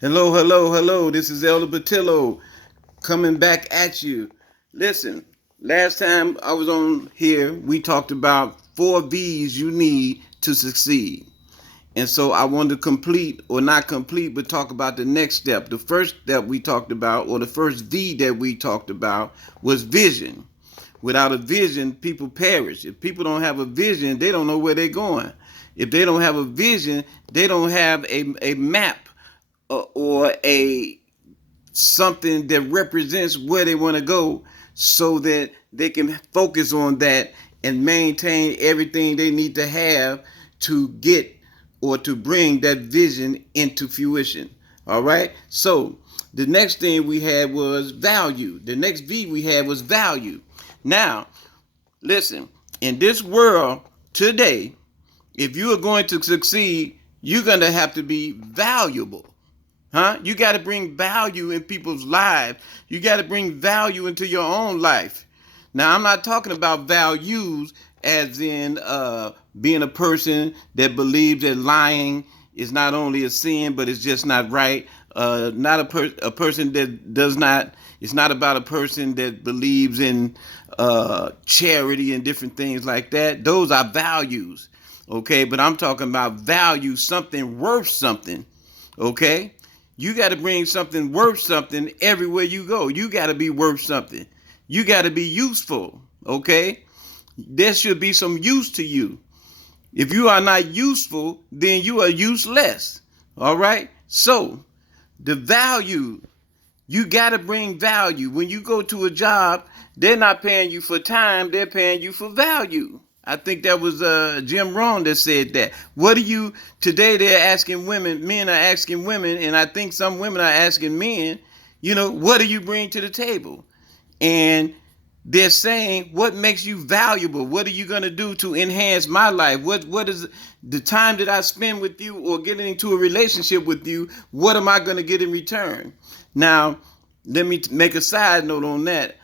Hello, hello, hello. This is Elder Batillo coming back at you. Listen, last time I was on here, we talked about 4 V's you need to succeed. And so I wanted to complete, or not complete, but talk about the next step. The first step we talked about, or the first V that we talked about, was vision. Without a vision, people perish. If people don't have a vision, they don't know where they're going. If they don't have a vision, they don't have a map or a something that represents where they want to go so that they can focus on that and maintain everything they need to have to get or to bring that vision into fruition. All right. So the next thing we had was value. The next V we had was value. Now, listen, in this world today, if you are going to succeed, you're going to have to be valuable. Huh? You got to bring value in people's lives. You got to bring value into your own life. Now, I'm not talking about values as in being a person that believes that lying is not only a sin, but it's just not right. Not a person that does not. It's not about a person that believes in charity and different things like that. Those are values, okay? But I'm talking about value, something worth something, okay? You got to bring something worth something everywhere you go. You got to be worth something. You got to be useful, okay? There should be some use to you. If you are not useful, then you are useless, all right? So, the value, you got to bring value. When you go to a job, they're not paying you for time, they're paying you for value. I think that was Jim Rohn that said that. What do you, today they're asking women, men are asking women, and I think some women are asking men, what do you bring to the table? And they're saying, what makes you valuable? What are you going to do to enhance my life? What is the time that I spend with you or getting into a relationship with you? What am I going to get in return? Now, let me make a side note on that.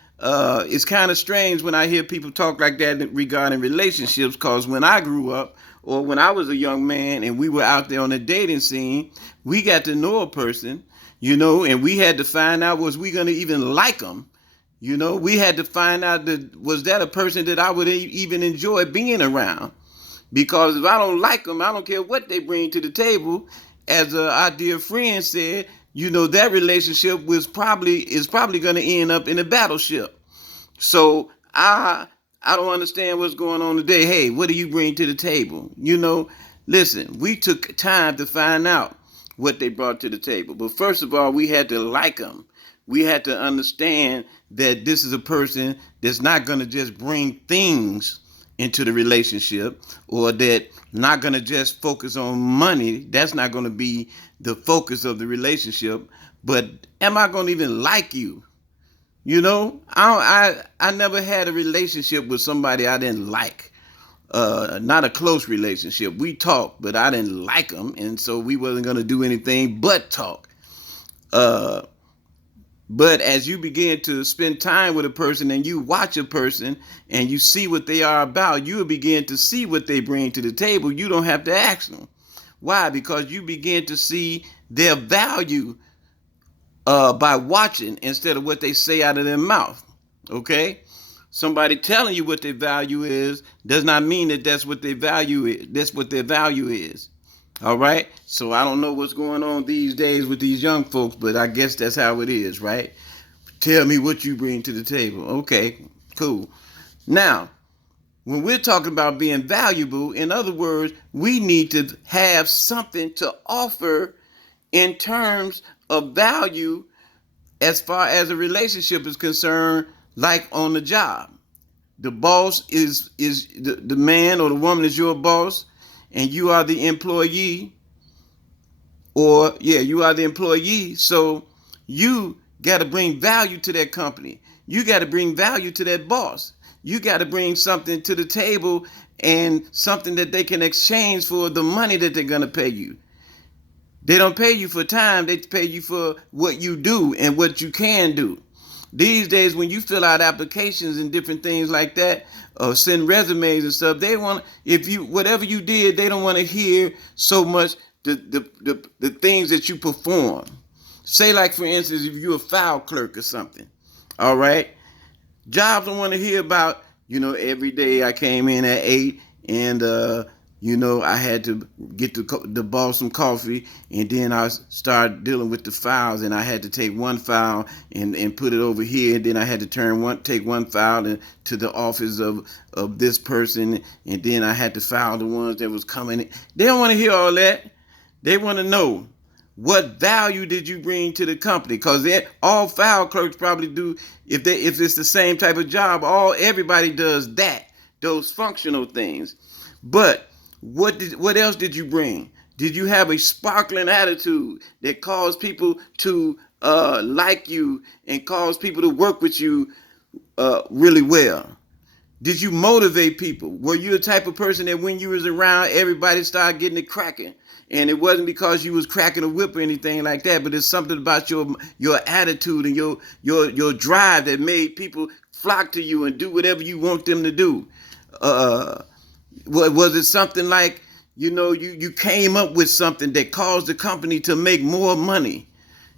It's kind of strange when I hear people talk like that regarding relationships, because when I grew up or when I was a young man and we were out there on the dating scene, we got to know a person, and we had to find out, was we going to even like them? We had to find out, that was that a person that I would even enjoy being around? Because if I don't like them, I don't care what they bring to the table. As our dear friend said, that relationship is probably going to end up in a battleship. So I don't understand what's going on today. Hey, what do you bring to the table? Listen, we took time to find out what they brought to the table. But first of all, we had to like them. We had to understand that this is a person that's not going to just bring things into the relationship, or that not going to just focus on money. That's not going to be the focus of the relationship. But am I going to even like you? I never had a relationship with somebody I didn't like. Not a close relationship. We talked, but I didn't like them, and so we wasn't gonna do anything but talk. Uh, but as you begin to spend time with a person and you watch a person and you see what they are about, you will begin to see what they bring to the table. You don't have to ask them. Why? Because you begin to see their value by watching instead of what they say out of their mouth. Okay? Somebody telling you what their value is does not mean that that's what their value is. That's what their value is. All right? So I don't know what's going on these days with these young folks, but I guess that's how it is, right? Tell me what you bring to the table. Okay, cool. Now, when we're talking about being valuable, in other words, we need to have something to offer in terms of value as far as a relationship is concerned, like on the job. The boss is the man or the woman is your boss, and you are the employee, or yeah, you are the employee. So you got to bring value to that company. You got to bring value to that boss. You got to bring something to the table, and something that they can exchange for the money that they're going to pay you. They don't pay you for time, they pay you for what you do and what you can do. These days, when you fill out applications and different things like that, or send resumes and stuff, they want, if you, whatever you did, they don't want to hear so much the things that you perform. Say, like, for instance, if you're a file clerk or something, all right? Jobs don't want to hear about, every day I came in at 8 and, I had to get the boss some coffee, and then I started dealing with the files, and I had to take one file and put it over here, and then I had to take one file to the office of this person, and then I had to file the ones that was coming in. They don't want to hear all that. They want to know, what value did you bring to the company? Because all file clerks probably do, if it's the same type of job, everybody does that, those functional things. But what else did you bring? Did you have a sparkling attitude that caused people to like you and cause people to work with you really well? Did you motivate people? Were you the type of person that when you was around, everybody started getting it cracking? And it wasn't because you was cracking a whip or anything like that, but it's something about your attitude and your drive that made people flock to you and do whatever you want them to do. Was it something like, you came up with something that caused the company to make more money?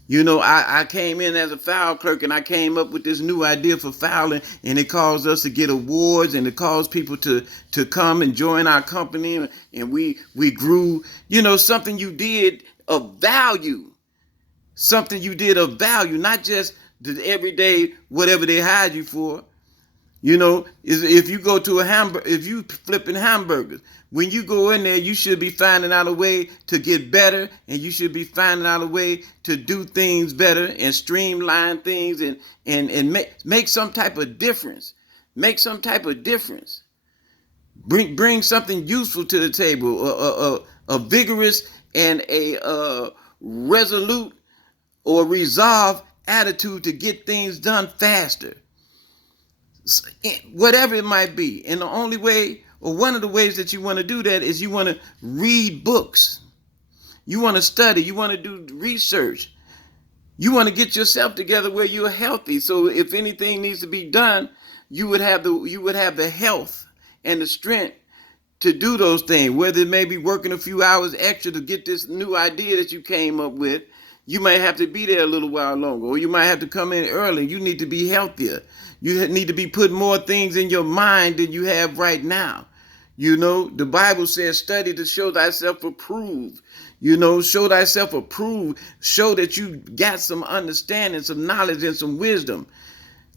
I came in as a file clerk and I came up with this new idea for filing, and it caused us to get awards, and it caused people to come and join our company, and we grew. Something you did of value, not just the everyday whatever they hired you for. If you go to if you flipping hamburgers, when you go in there, you should be finding out a way to get better, and you should be finding out a way to do things better and streamline things and make some type of difference. Make some type of difference. Bring something useful to the table, a vigorous and a resolute or resolved attitude to get things done faster. Whatever it might be. And the only way, or one of the ways that you want to do that, is you want to read books. You want to study. You want to do research. You want to get yourself together where you're healthy. So if anything needs to be done, you would have the health and the strength to do those things. Whether it may be working a few hours extra to get this new idea that you came up with, you might have to be there a little while longer, or you might have to come in early. You need to be healthier. You need to be putting more things in your mind than you have right now. The Bible says, study to show thyself approved. Show thyself approved. Show that you got some understanding, some knowledge, and some wisdom.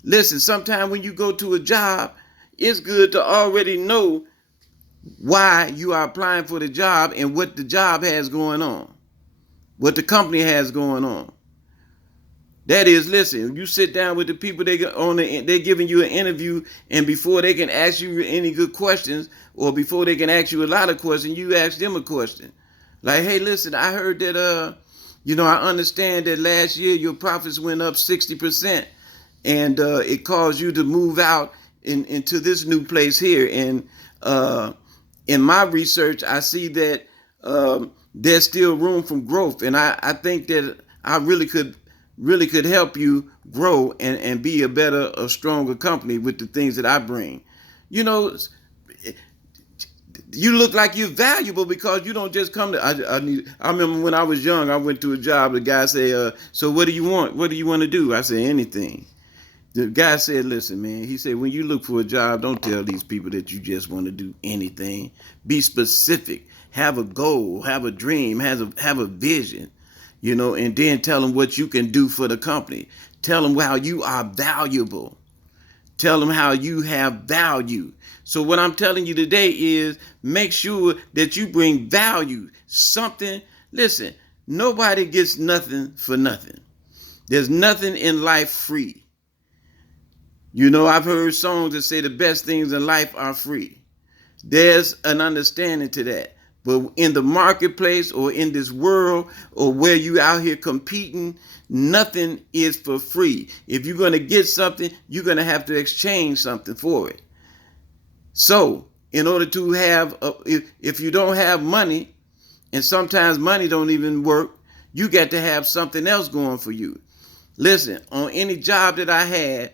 Listen, sometimes when you go to a job, it's good to already know why you are applying for the job and what the job has going on, what the company has going on. That is, listen, you sit down with the people, they're giving you an interview, and before they can ask you any good questions, or before they can ask you a lot of questions, you ask them a question. Like, hey, listen, I heard that, I understand that last year your profits went up 60%, and it caused you to move out into this new place here. And in my research, I see that there's still room for growth, and I think that I really could help you grow and be a stronger company with the things that I bring. You look like you're valuable because you don't just come to, I remember when I was young, I went to a job, the guy said, so what do you want? What do you want to do? I said, anything. The guy said, listen, man, he said, when you look for a job, don't tell these people that you just want to do anything. Be specific. Have a goal, have a dream, have a vision. And then tell them what you can do for the company. Tell them how you are valuable. Tell them how you have value. So what I'm telling you today is make sure that you bring value. Something, listen, nobody gets nothing for nothing. There's nothing in life free. I've heard songs that say the best things in life are free. There's an understanding to that. But in the marketplace or in this world or where you out here competing, nothing is for free. If you're going to get something, you're going to have to exchange something for it. So in order to have, if you don't have money, and sometimes money don't even work, you got to have something else going for you. Listen, on any job that I had,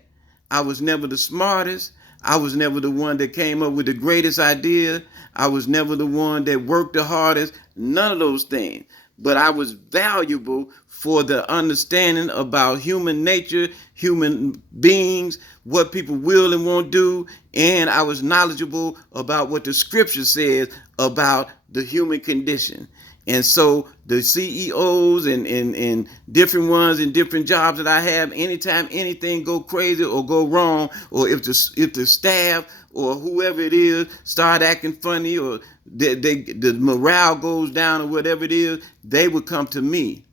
I was never the smartest. I was never the one that came up with the greatest idea. I was never the one that worked the hardest. None of those things. but I was valuable for the understanding about human nature, human beings, what people will and won't do, and I was knowledgeable about what the scripture says about the human condition. And so the CEOs and different ones and different jobs that I have, anytime anything go crazy or go wrong, or if the staff or whoever it is start acting funny, or the morale goes down or whatever it is, they would come to me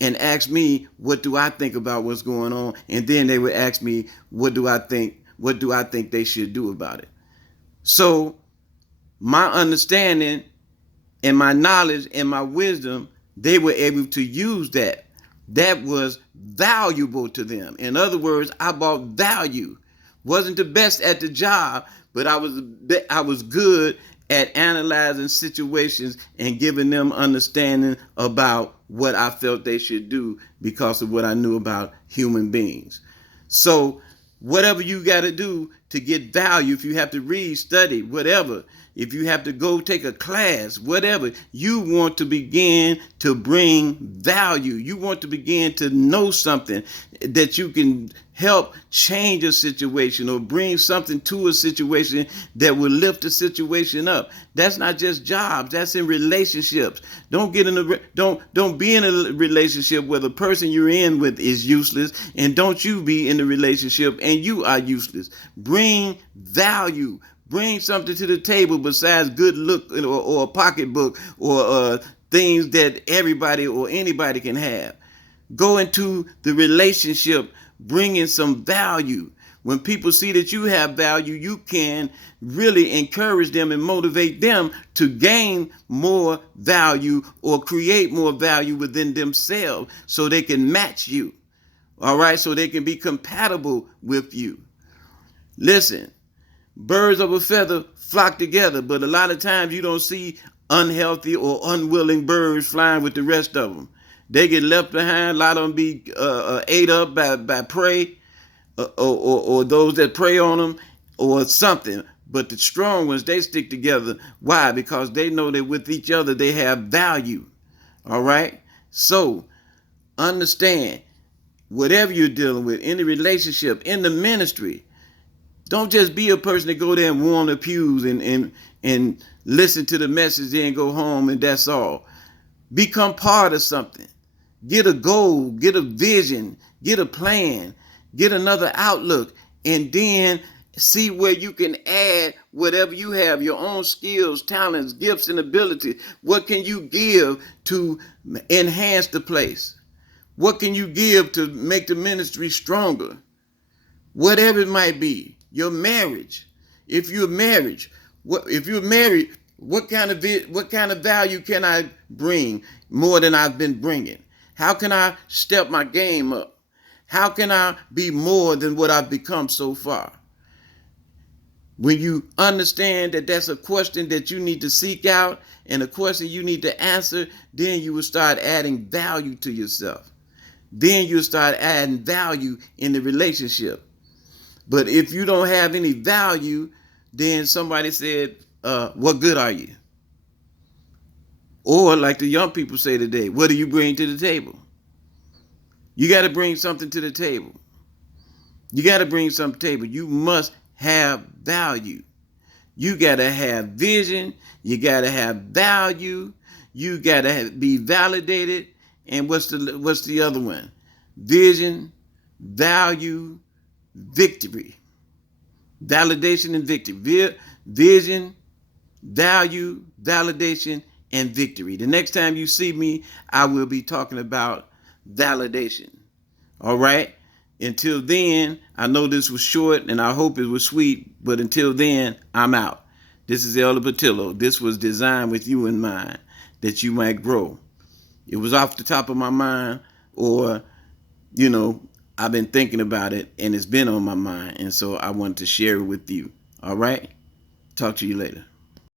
and ask me, what do I think about what's going on? And then they would ask me, what do I think they should do about it? So my understanding and my knowledge and my wisdom, they were able to use that. That was valuable to them. In other words, I brought value. Wasn't the best at the job, but I was good at analyzing situations and giving them understanding about what I felt they should do because of what I knew about human beings. So whatever you got to do to get value, if you have to read, study, whatever, if you have to go take a class, whatever, you want to begin to bring value. You want to begin to know something that you can help change a situation or bring something to a situation that will lift the situation up. That's not just jobs, that's in relationships. Don't be in a relationship where the person you're in with is useless, and don't you be in a relationship and you are useless. Bring value. Bring something to the table besides good look or a pocketbook or things that everybody or anybody can have. Go into the relationship bringing some value. When people see that you have value, you can really encourage them and motivate them to gain more value or create more value within themselves so they can match you. All right, so they can be compatible with you. Listen, birds of a feather flock together, but a lot of times you don't see unhealthy or unwilling birds flying with the rest of them. They get left behind. A lot of them be ate up by prey or those that prey on them or something. But the strong ones, they stick together. Why? Because they know that with each other they have value. All right? So understand, whatever you're dealing with, in the relationship, in the ministry, don't just be a person that go there and warm the pews and listen to the message, then go home and that's all. Become part of something. Get a goal, get a vision, get a plan, get another outlook, and then see where you can add whatever you have, your own skills, talents, gifts, and abilities. What can you give to enhance the place? What can you give to make the ministry stronger? Whatever it might be. Your marriage. If you're married, what kind of value can I bring more than I've been bringing? How can I step my game up? How can I be more than what I've become so far? When you understand that that's a question that you need to seek out and a question you need to answer, then you will start adding value to yourself. Then you'll start adding value in the relationship. But if you don't have any value, then somebody said, what good are you? Or like the young people say today, what do you bring to the table? You got to bring something to the table. You got to bring something to the table. You must have value. You got to have vision. You got to have value. You got to be validated. And what's the other one? Vision, value, victory. Validation and victory. Vision, value, validation, and victory. The next time you see me, I will be talking about validation. All right? Until then, I know this was short and I hope it was sweet, but until then, I'm out. This is Elder Patillo. This was designed with you in mind, that you might grow. It was off the top of my mind, or, I've been thinking about it and it's been on my mind. And so I wanted to share it with you. All right? Talk to you later.